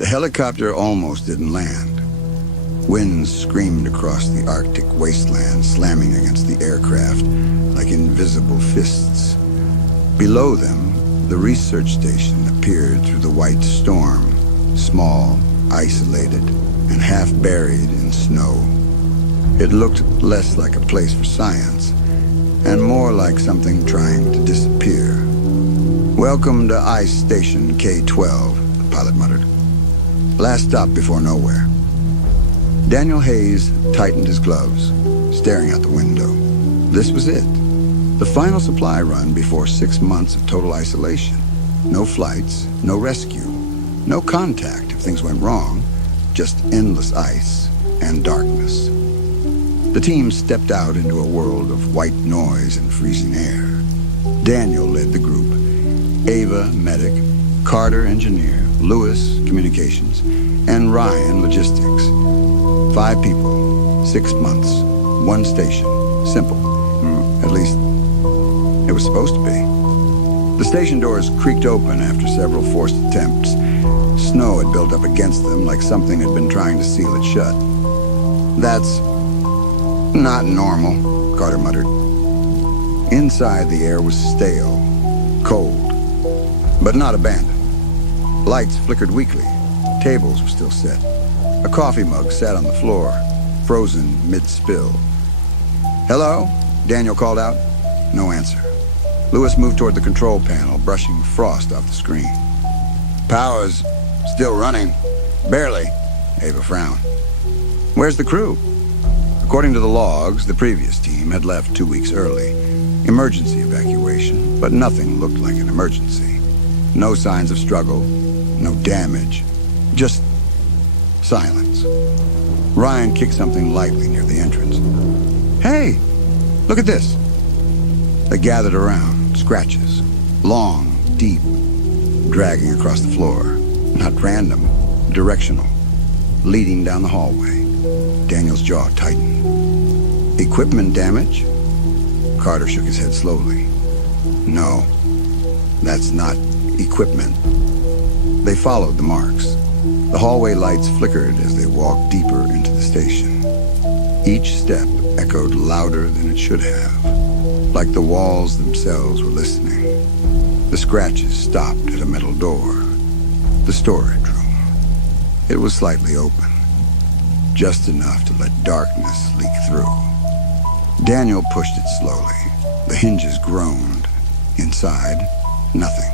The helicopter almost didn't land. Winds screamed across the Arctic wasteland, slamming against the aircraft like invisible fists. Below them, the research station appeared through the white storm, small, isolated, and half buried in snow. It looked less like a place for science, and more like something trying to disappear. "Welcome to Ice Station K-12, the pilot muttered. "Last stop before nowhere." Daniel Hayes tightened his gloves, staring out the window. This was it. The final supply run before 6 months of total isolation. No flights, no rescue, no contact if things went wrong, just endless ice and darkness. The team stepped out into a world of white noise and freezing air. Daniel led the group. Ava, medic, Carter, engineer, Lewis, communications, and Ryan, logistics. 5 people, 6 months, 1 station. Simple. At least, it was supposed to be. The station doors creaked open after several forced attempts. Snow had built up against them like something had been trying to seal it shut. "That's not normal," Carter muttered. Inside, the air was stale, cold, but not abandoned. Lights flickered weakly. Tables were still set. A coffee mug sat on the floor, frozen mid-spill. "Hello?" Daniel called out. No answer. Lewis moved toward the control panel, brushing frost off the screen. "Power's still running. Barely." Ava frowned. "Where's the crew?" According to the logs, the previous team had left 2 weeks early. Emergency evacuation, but nothing looked like an emergency. No signs of struggle, no damage, just silence. Ryan kicked something lightly near the entrance. "Hey, look at this." They gathered around, scratches, long, deep, dragging across the floor. Not random, directional, leading down the hallway. Daniel's jaw tightened. "Equipment damage?" Carter shook his head slowly. "No, that's not equipment." They followed the marks. The hallway lights flickered as they walked deeper into the station. Each step echoed louder than it should have, like the walls themselves were listening. The scratches stopped at a metal door. The storage room. It was slightly open, just enough to let darkness leak through. Daniel pushed it slowly. The hinges groaned. Inside, nothing.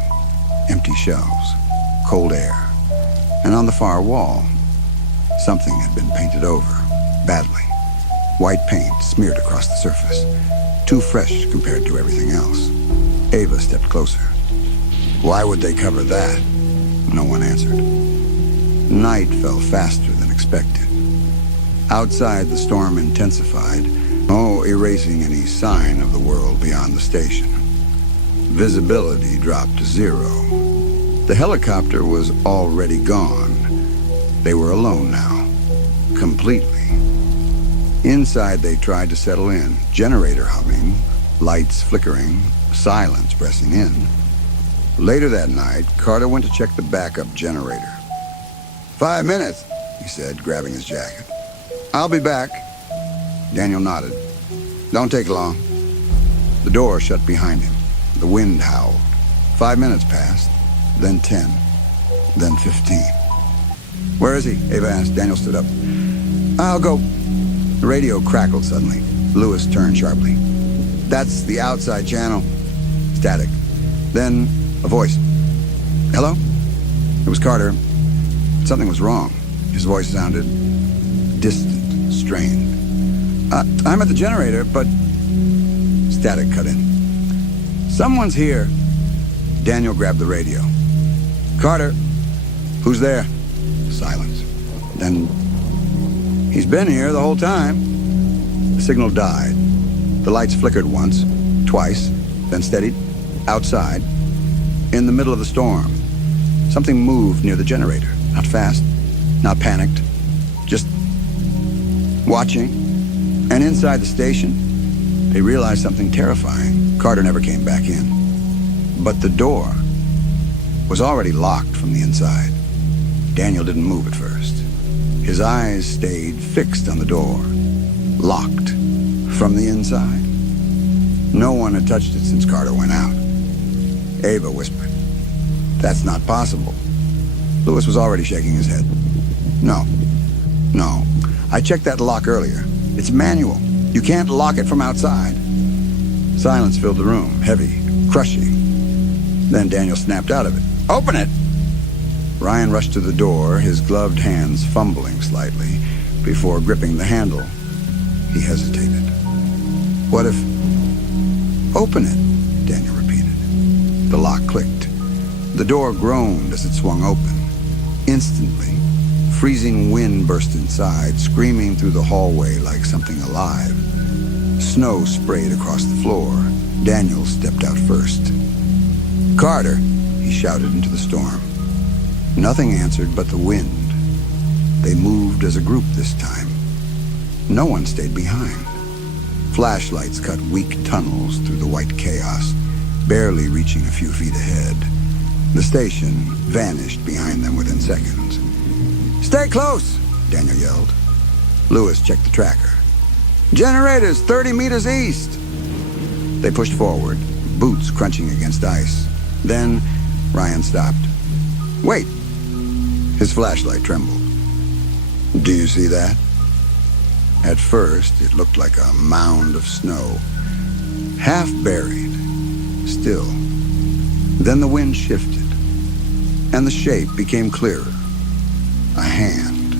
Empty shelves, cold air. And on the far wall, something had been painted over, badly. White paint smeared across the surface, too fresh compared to everything else. Ava stepped closer. "Why would they cover that?" No one answered. Night fell faster than expected. Outside, the storm intensified, erasing any sign of the world beyond the station. Visibility dropped to 0. The helicopter was already gone. They were alone now, completely. Inside, they tried to settle in, generator humming, lights flickering, silence pressing in. Later that night, Carter went to check the backup generator. 5 minutes, he said, grabbing his jacket. "I'll be back." Daniel nodded. "Don't take long." The door shut behind him. The wind howled. 5 minutes passed, then 10, then 15. "Where is he?" Ava asked. Daniel stood up. "I'll go." The radio crackled suddenly. Lewis turned sharply. "That's the outside channel." Static. Then a voice. "Hello?" It was Carter. Something was wrong. His voice sounded distant, strained. "I'm at the generator, but..." Static cut in. "Someone's here." Daniel grabbed the radio. "Carter, who's there?" Silence. Then, "He's been here the whole time." The signal died. The lights flickered once, twice, then steadied. Outside, in the middle of the storm, something moved near the generator. Not fast, not panicked, just watching. And inside the station, they realized something terrifying. Carter never came back in. But the door was already locked from the inside. Daniel didn't move at first. His eyes stayed fixed on the door, locked from the inside. No one had touched it since Carter went out. Ava whispered, "That's not possible." Lewis was already shaking his head. No. I checked that lock earlier. It's manual. You can't lock it from outside." Silence filled the room, heavy, crushing. Then Daniel snapped out of it. "Open it!" Ryan rushed to the door, his gloved hands fumbling slightly before gripping the handle. He hesitated. "What if—" "Open it," Daniel repeated. The lock clicked. The door groaned as it swung open. Instantly, freezing wind burst inside, screaming through the hallway like something alive. Snow sprayed across the floor. Daniel stepped out first. "Carter!" he shouted into the storm. Nothing answered but the wind. They moved as a group this time. No one stayed behind. Flashlights cut weak tunnels through the white chaos, barely reaching a few feet ahead. The station vanished behind them within seconds. "Stay close!" Daniel yelled. Lewis checked the tracker. "Generators 30 meters east!" They pushed forward, boots crunching against ice. Then Ryan stopped. "Wait!" His flashlight trembled. "Do you see that?" At first, it looked like a mound of snow, half buried, still. Then the wind shifted, and the shape became clearer. A hand,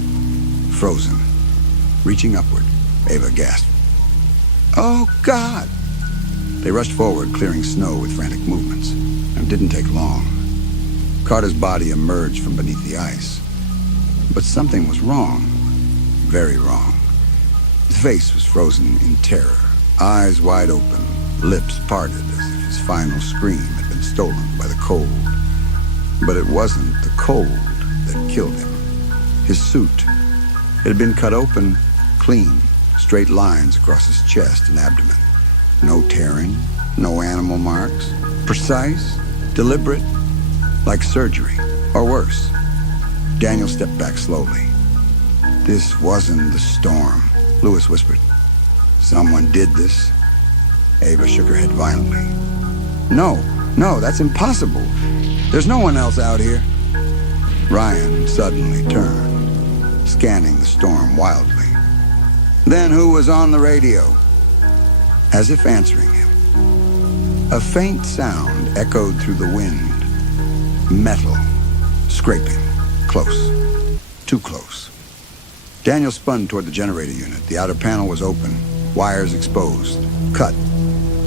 frozen, reaching upward. Ava gasped. "Oh, God!" They rushed forward, clearing snow with frantic movements, and it didn't take long. Carter's body emerged from beneath the ice. But something was wrong, very wrong. His face was frozen in terror, eyes wide open, lips parted as if his final scream had been stolen by the cold. But it wasn't the cold that killed him. His suit, it had been cut open, clean, straight lines across his chest and abdomen. No tearing, no animal marks. Precise, deliberate, like surgery, or worse. Daniel stepped back slowly. "This wasn't the storm," Lewis whispered. "Someone did this." Ava shook her head violently. No, that's impossible. There's no one else out here." Ryan suddenly turned, scanning the storm wildly. "Then who was on the radio?" As if answering him, a faint sound echoed through the wind. Metal, scraping, close, too close. Daniel spun toward the generator unit. The outer panel was open, wires exposed, cut.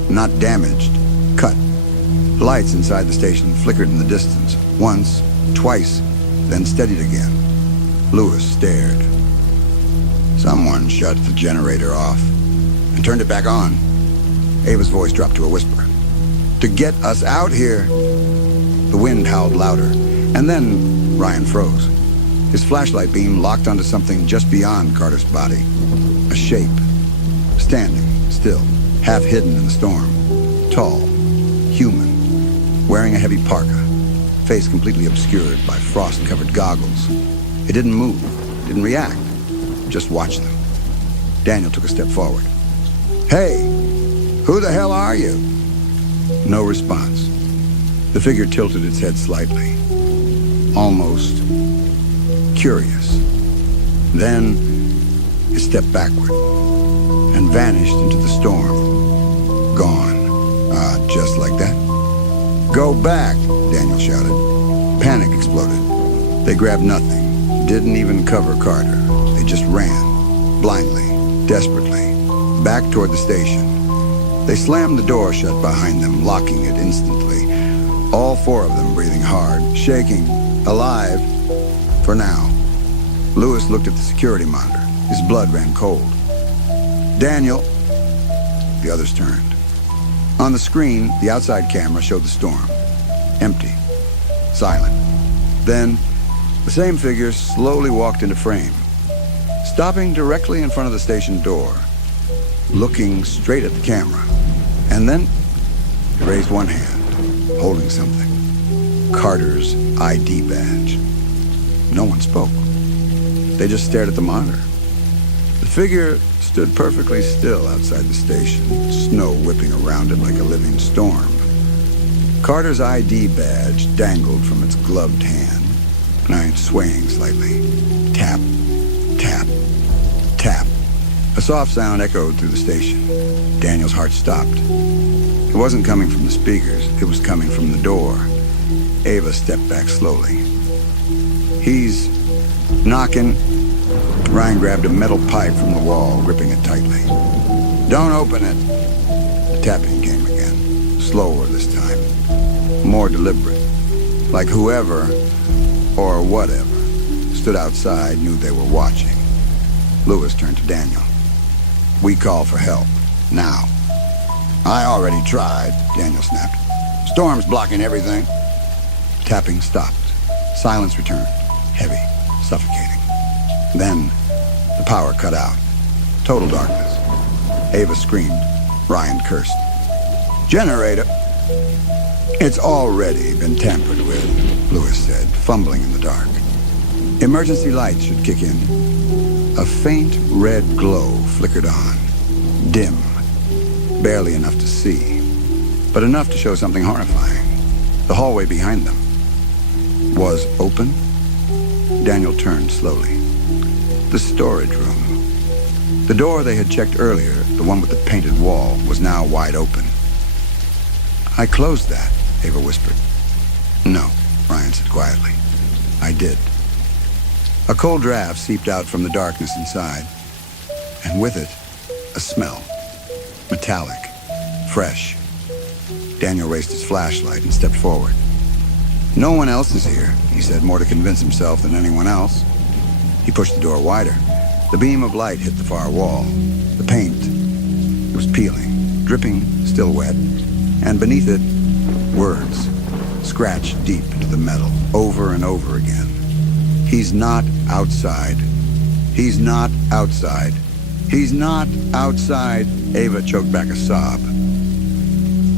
Not damaged, cut. Lights inside the station flickered in the distance, once, twice, then steadied again. Lewis stared. Someone shut the generator off and turned it back on. Ava's voice dropped to a whisper. "To get us out here!" The wind howled louder, and then Ryan froze. His flashlight beam locked onto something just beyond Carter's body. A shape, standing, still, half hidden in the storm. Tall, human, wearing a heavy parka, face completely obscured by frost-covered goggles. It didn't move, didn't react, just watched them. Daniel took a step forward. "Hey, who the hell are you?" No response. The figure tilted its head slightly, almost curious. Then it stepped backward and vanished into the storm. Gone. Just like that. "Go back," Daniel shouted. Panic exploded. They grabbed nothing, didn't even cover Carter. They just ran, blindly, desperately, back toward the station. They slammed the door shut behind them, locking it instantly. All four of them breathing hard, shaking, alive, for now. Lewis looked at the security monitor. His blood ran cold. "Daniel." The others turned. On the screen, the outside camera showed the storm. Empty. Silent. Then, the same figure slowly walked into frame, stopping directly in front of the station door, looking straight at the camera. And then, he raised one hand, holding something. Carter's ID badge. No one spoke. They just stared at the monitor. The figure stood perfectly still outside the station, snow whipping around it like a living storm. Carter's ID badge dangled from its gloved hand, swaying slightly. Tap, tap, tap. A soft sound echoed through the station. Daniel's heart stopped. It wasn't coming from the speakers, it was coming from the door. Ava stepped back slowly. He's knocking. Ryan grabbed a metal pipe from the wall, gripping it tightly. Don't open it. The tapping came again, slower this time, more deliberate. Like whoever, or whatever, stood outside knew they were watching. Lewis turned to Daniel. We call for help, now. I already tried, Daniel snapped. Storm's blocking everything. Tapping stopped. Silence returned, heavy, suffocating. Then, the power cut out. Total darkness. Ava screamed. Ryan cursed. Generator! It's already been tampered with, Lewis said, fumbling in the dark. Emergency lights should kick in. A faint red glow flickered on. Dim. Barely enough to see, but enough to show something horrifying. The hallway behind them was open. Daniel turned slowly. The storage room. The door they had checked earlier, the one with the painted wall, was now wide open. I closed that, Ava whispered. No, Ryan said quietly. I did. A cold draft seeped out from the darkness inside, and with it, a smell. Metallic. Fresh. Daniel raised his flashlight and stepped forward. No one else is here, he said, more to convince himself than anyone else. He pushed the door wider. The beam of light hit the far wall. The paint. It was peeling, dripping, still wet. And beneath it, words, scratched deep into the metal, over and over again. He's not outside. He's not outside. He's not outside. Ava choked back a sob.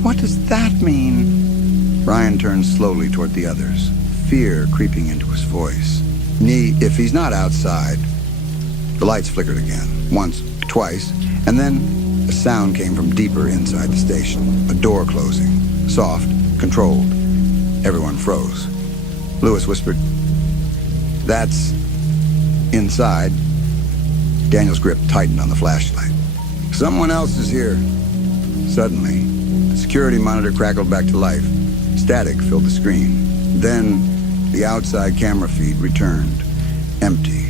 What does that mean? Ryan turned slowly toward the others, fear creeping into his voice. If he's not outside. The lights flickered again, once, twice, and then a sound came from deeper inside the station, a door closing, soft, controlled. Everyone froze. Lewis whispered, That's inside. Daniel's grip tightened on the flashlight. Someone else is here. Suddenly, the security monitor crackled back to life. Static filled the screen. Then, the outside camera feed returned. Empty.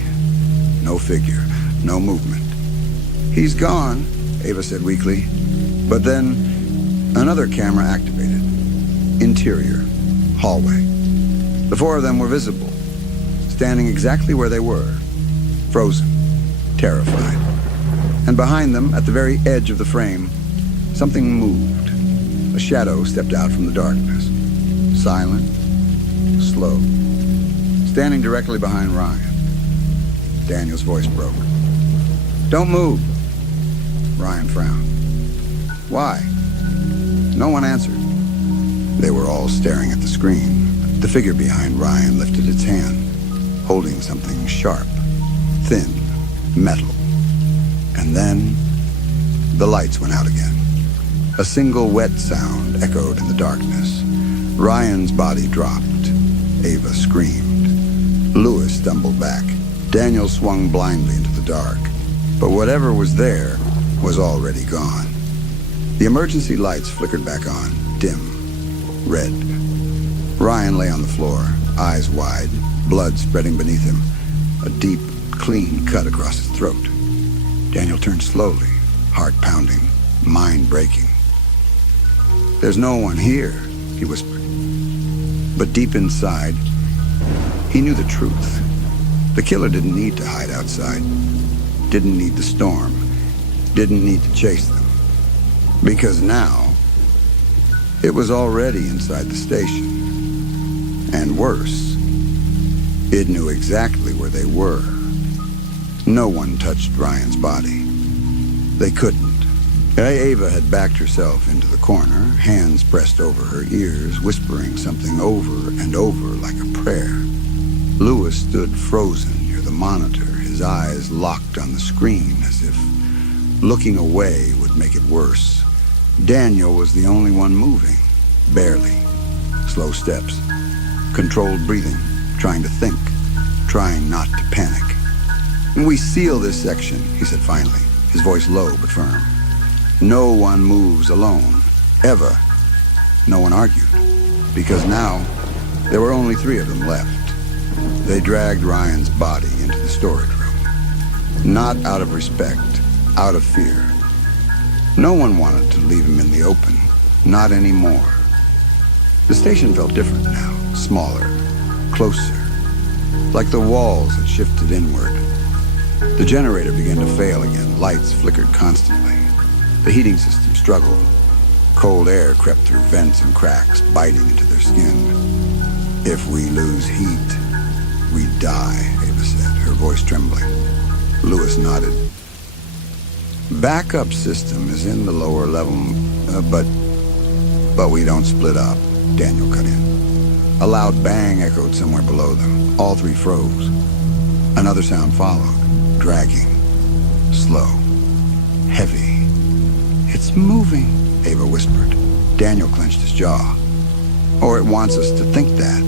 No figure. No movement. He's gone, Ava said weakly. But then, another camera activated. Interior. Hallway. The four of them were visible, standing exactly where they were. Frozen. Terrified. And behind them, at the very edge of the frame, something moved. A shadow stepped out from the darkness. Silent, slow. Standing directly behind Ryan. Daniel's voice broke. Don't move. Ryan frowned. Why? No one answered. They were all staring at the screen. The figure behind Ryan lifted its hand, holding something sharp, thin, metal. And then, the lights went out again. A single wet sound echoed in the darkness. Ryan's body dropped. Ava screamed. Lewis stumbled back. Daniel swung blindly into the dark. But whatever was there was already gone. The emergency lights flickered back on, dim, red. Ryan lay on the floor, eyes wide, blood spreading beneath him. A deep, clean cut across his throat. Daniel turned slowly, heart pounding, mind breaking. There's no one here, he whispered. But deep inside, he knew the truth. The killer didn't need to hide outside, didn't need the storm, didn't need to chase them. Because now, it was already inside the station. And worse, it knew exactly where they were. No one touched Ryan's body. They couldn't. Ava had backed herself into the corner, hands pressed over her ears, whispering something over and over like a prayer. Lewis stood frozen near the monitor, his eyes locked on the screen as if looking away would make it worse. Daniel was the only one moving, barely. Slow steps, controlled breathing, trying to think, trying not to panic. "We seal this section," he said finally, his voice low but firm. "No one moves alone, ever." No one argued, because now there were only 3 of them left. They dragged Ryan's body into the storage room, not out of respect, out of fear. No one wanted to leave him in the open, not anymore. The station felt different now, smaller, closer, like the walls had shifted inward. The generator began to fail again, lights flickered constantly. The heating system struggled. Cold air crept through vents and cracks, biting into their skin. "If we lose heat, we die," Ava said, her voice trembling. Lewis nodded. "Backup system is in the lower level, but we don't split up," Daniel cut in. A loud bang echoed somewhere below them. All 3 froze. Another sound followed, dragging, slow, heavy. "It's moving," Ava whispered. Daniel clenched his jaw. "Or it wants us to think that."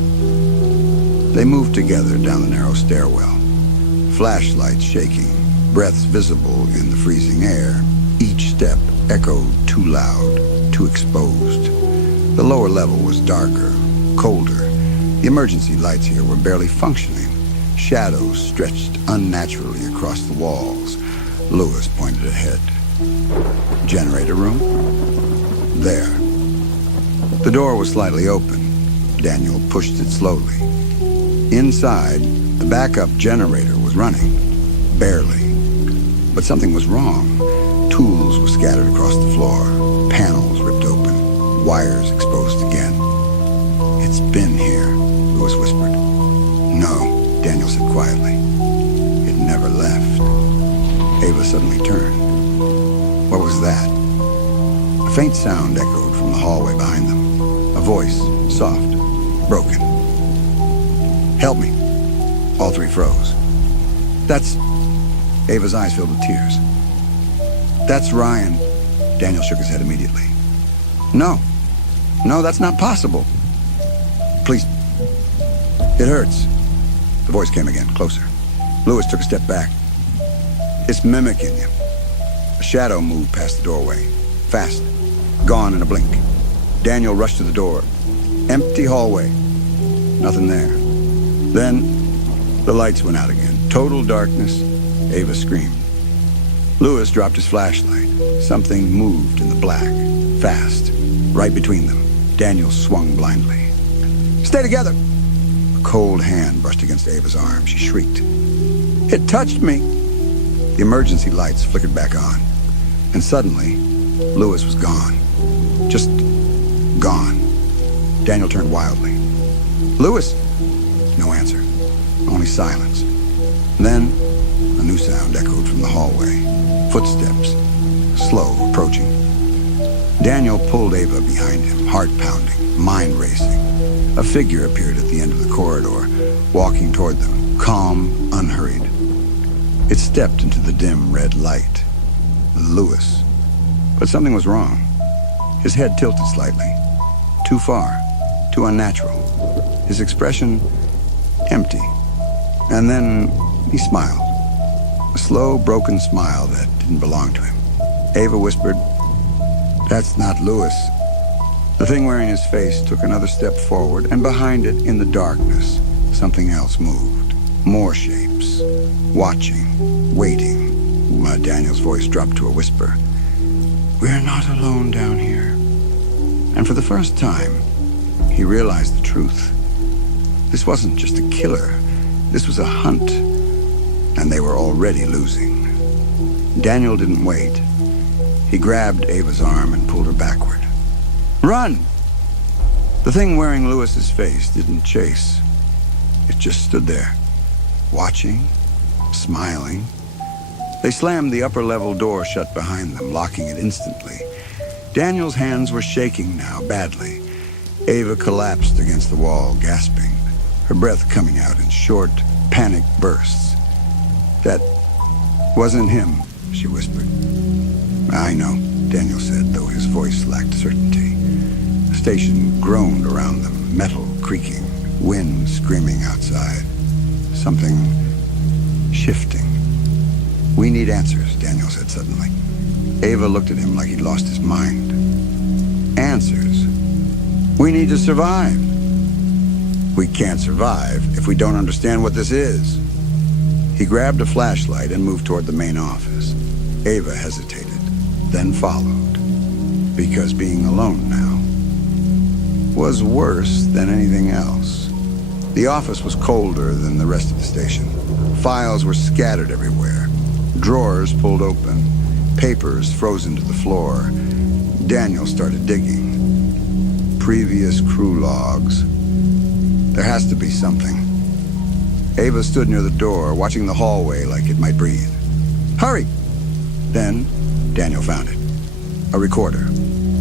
They moved together down the narrow stairwell, flashlights shaking, breaths visible in the freezing air. Each step echoed too loud, too exposed. The lower level was darker, colder. The emergency lights here were barely functioning. Shadows stretched unnaturally across the walls. Lewis pointed ahead. "Generator room?" "There." The door was slightly open. Daniel pushed it slowly. Inside, the backup generator was running, barely. But something was wrong. Tools were scattered across the floor, panels ripped open, wires exposed again. "It's been here," Lewis whispered. "No," Daniel said quietly. "It never left." Ava suddenly turned. What was that? A faint sound echoed from the hallway behind them. A voice, soft, broken. "Help me." All 3 froze. "That's..." Ava's eyes filled with tears. "That's Ryan." Daniel shook his head immediately. No, that's not possible." "Please. It hurts." The voice came again, closer. Lewis took a step back. "It's mimicking you." A shadow moved past the doorway, fast, gone in a blink. Daniel rushed to the door. Empty hallway. Nothing there. Then the lights went out again. Total darkness. Ava screamed. Lewis dropped his flashlight. Something moved in the black, fast, right between them. Daniel swung blindly. "Stay together!" A cold hand brushed against Ava's arm. She shrieked. "It touched me!" The emergency lights flickered back on. And suddenly, Lewis was gone. Just gone. Daniel turned wildly. "Lewis!" No answer. Only silence. Then, a new sound echoed from the hallway. Footsteps. Slow, approaching. Daniel pulled Ava behind him, heart pounding, mind racing. A figure appeared at the end of the corridor, walking toward them, calm, unhurried. It stepped into the dim red light. Lewis. But something was wrong. His head tilted slightly. Too far. Too unnatural. His expression empty. And then he smiled. A slow, broken smile that didn't belong to him. Ava whispered, "That's not Lewis." The thing wearing his face took another step forward, and behind it, in the darkness, something else moved. More shapes. Watching. Waiting. Daniel's voice dropped to a whisper. "We're not alone down here." And for the first time, he realized the truth. This wasn't just a killer. This was a hunt. And they were already losing. Daniel didn't wait. He grabbed Ava's arm and pulled her backward. "Run!" The thing wearing Lewis's face didn't chase. It just stood there, watching, smiling. They slammed the upper-level door shut behind them, locking it instantly. Daniel's hands were shaking now, badly. Ava collapsed against the wall, gasping. her breath coming out in short, panicked bursts. "That wasn't him," she whispered. "I know," Daniel said, though his voice lacked certainty. The station groaned around them, metal creaking, wind screaming outside. Something shifting. "We need answers," Daniel said suddenly. Ava looked at him like he'd lost his mind. "Answers? We need to survive." "We can't survive if we don't understand what this is." He grabbed a flashlight and moved toward the main office. Ava hesitated, then followed, because being alone now was worse than anything else. The office was colder than the rest of the station. Files were scattered everywhere, drawers pulled open, papers frozen to the floor. Daniel started digging. Previous crew logs. There has to be something. Ava stood near the door, watching the hallway like it might breathe. "Hurry!" Then, Daniel found it. A recorder.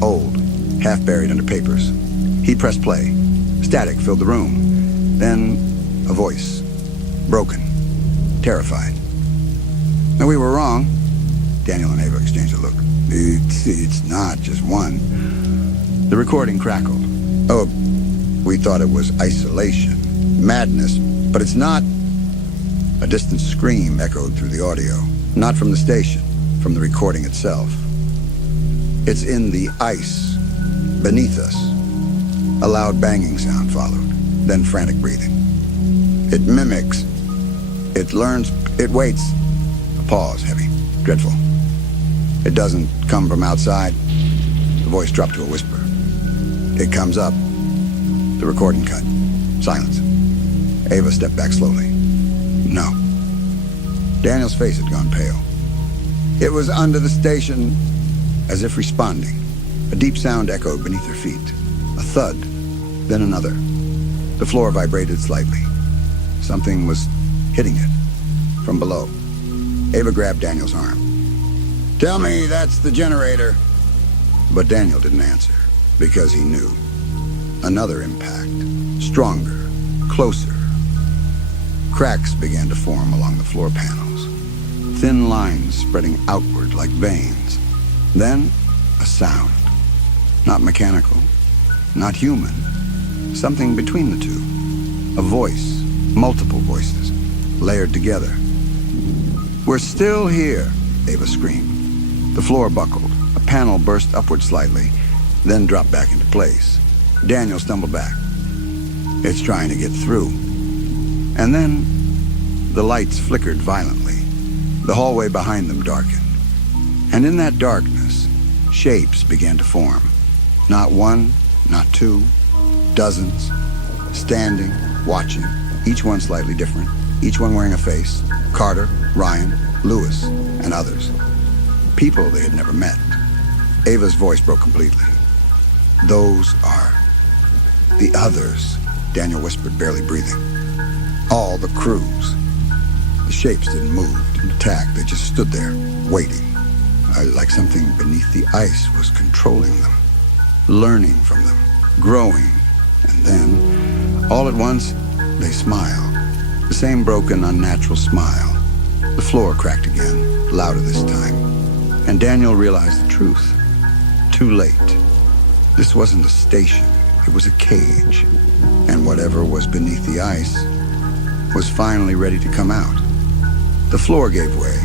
Old, half buried under papers. He pressed play. Static filled the room. Then, a voice. Broken. Terrified. "No, we were wrong." Daniel and Ava exchanged a look. It's not just one." The recording crackled. "Oh, we thought it was isolation, madness, but it's not." A distant scream echoed through the audio. Not from the station, from the recording itself. "It's in the ice, beneath us." A loud banging sound followed, then frantic breathing. "It mimics. It learns. It waits." A pause, heavy, dreadful. "It doesn't come from outside." The voice dropped to a whisper. "It comes up." The recording cut. Silence. Ava stepped back slowly. "No." Daniel's face had gone pale. "It was under the station," as if responding. A deep sound echoed beneath their feet. A thud, then another. The floor vibrated slightly. Something was hitting it from below. Ava grabbed Daniel's arm. "Tell me that's the generator." But Daniel didn't answer, because he knew. Another impact. Stronger. Closer. Cracks began to form along the floor panels. Thin lines spreading outward like veins. Then, a sound. Not mechanical. Not human. Something between the two. A voice. Multiple voices. Layered together. "We're still here," Ava screamed. The floor buckled. A panel burst upward slightly, then dropped back into place. Daniel stumbled back. "It's trying to get through." And then the lights flickered violently. The hallway behind them darkened. And in that darkness, shapes began to form. Not one, not two, dozens, standing, watching, each one slightly different, each one wearing a face. Carter, Ryan, Lewis, and others. People they had never met. Ava's voice broke completely. "Those are the others," Daniel whispered, barely breathing. "All the crews." The shapes didn't move, didn't attack. They just stood there, waiting. Like something beneath the ice was controlling them, learning from them, growing. And then, all at once, they smiled. The same broken, unnatural smile. The floor cracked again, louder this time. And Daniel realized the truth. Too late. This wasn't a station. It was a cage. And whatever was beneath the ice was finally ready to come out. The floor gave way,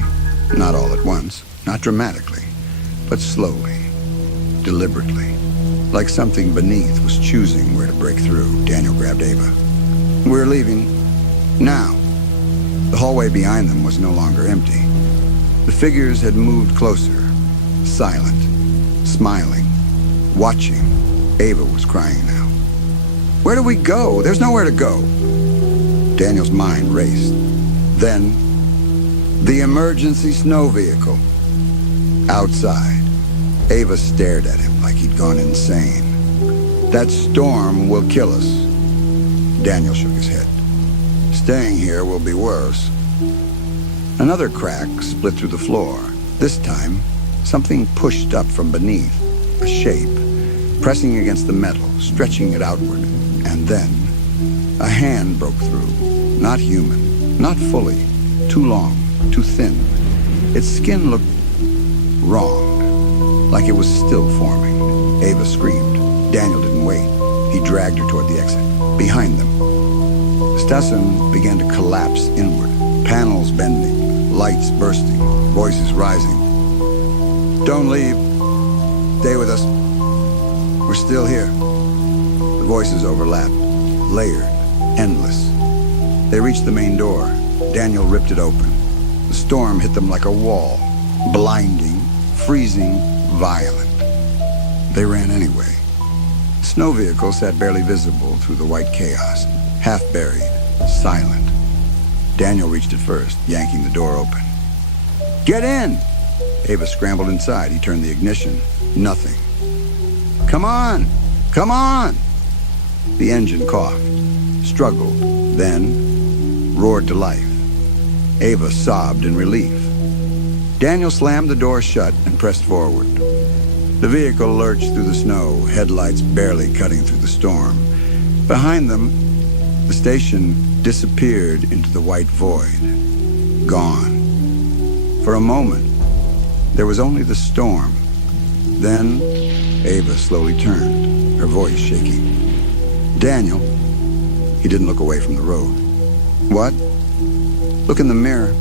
not all at once, not dramatically, but slowly, deliberately. Like something beneath was choosing where to break through. Daniel grabbed Ava. "We're leaving. Now." The hallway behind them was no longer empty. The figures had moved closer, silent, smiling, watching. Ava was crying now. "Where do we go? There's nowhere to go." Daniel's mind raced. Then, the emergency snow vehicle. Outside, Ava stared at him like he'd gone insane. "That storm will kill us." Daniel shook his head. "Staying here will be worse." Another crack split through the floor. This time, something pushed up from beneath, a shape, pressing against the metal, stretching it outward. And then, A hand broke through. Not human, not fully. Too long, too thin. Its skin looked wrong, like it was still forming. Ava screamed. Daniel didn't wait. He dragged her toward the exit. Behind them, the station began to collapse inward. Panels bending, lights bursting, voices rising. Don't leave. Stay with us. We're still here. The voices overlapped, layered, endless. They reached the main door. Daniel ripped it open. The storm hit them like a wall, blinding, freezing, violent. They ran anyway. The snow vehicle sat barely visible through the white chaos, half buried, silent. Daniel reached it first, yanking the door open. Get in! Ava scrambled inside. He turned the ignition. Nothing. Come on! Come on! The engine coughed, struggled, then roared to life. Ava sobbed in relief. Daniel slammed the door shut and pressed forward. The vehicle lurched through the snow, headlights barely cutting through the storm. Behind them, the station disappeared into the white void. Gone. For a moment, there was only the storm. Then, Ava slowly turned, her voice shaking. Daniel. He didn't look away from the road. What? Look in the mirror.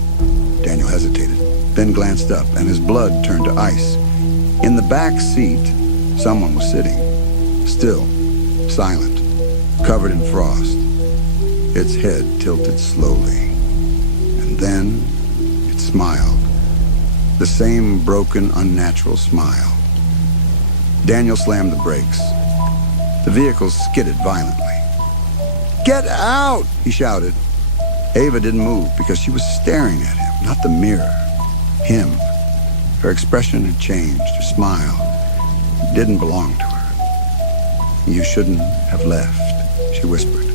Daniel hesitated, then glanced up, and his blood turned to ice. In the back seat, someone was sitting, still, silent, covered in frost. Its head tilted slowly, and then it smiled. The same broken, unnatural smile. Daniel slammed the brakes. The vehicle skidded violently. Get out! He shouted. Ava didn't move because she was staring at him, not the mirror. Him. Her expression had changed. Her smile didn't belong to her. You shouldn't have left, she whispered.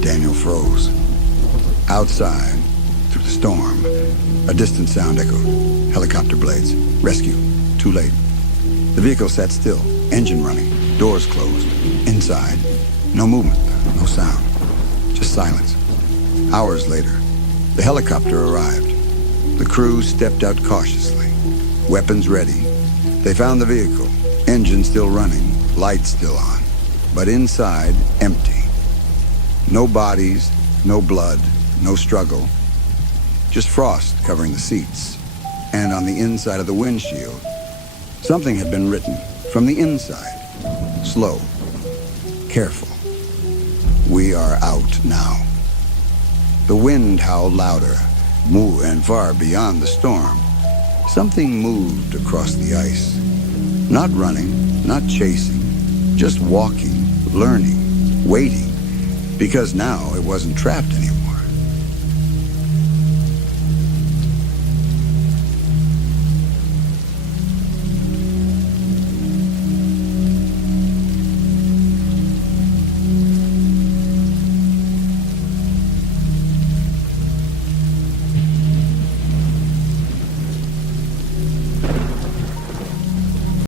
Daniel froze. Outside, through the storm, a distant sound echoed. Helicopter blades. Rescue. Too late. The vehicle sat still, engine running, doors closed. Inside, no movement, no sound, just silence. Hours later, the helicopter arrived. The crew stepped out cautiously, weapons ready. They found the vehicle, engine still running, lights still on, but inside, empty. No bodies, no blood, no struggle, just frost covering the seats. And on the inside of the windshield, something had been written from the inside. Slow, careful. We are out now. The wind howled louder, and far beyond the storm. Something moved across the ice. Not running, not chasing, just walking, learning, waiting. Because now it wasn't trapped anymore.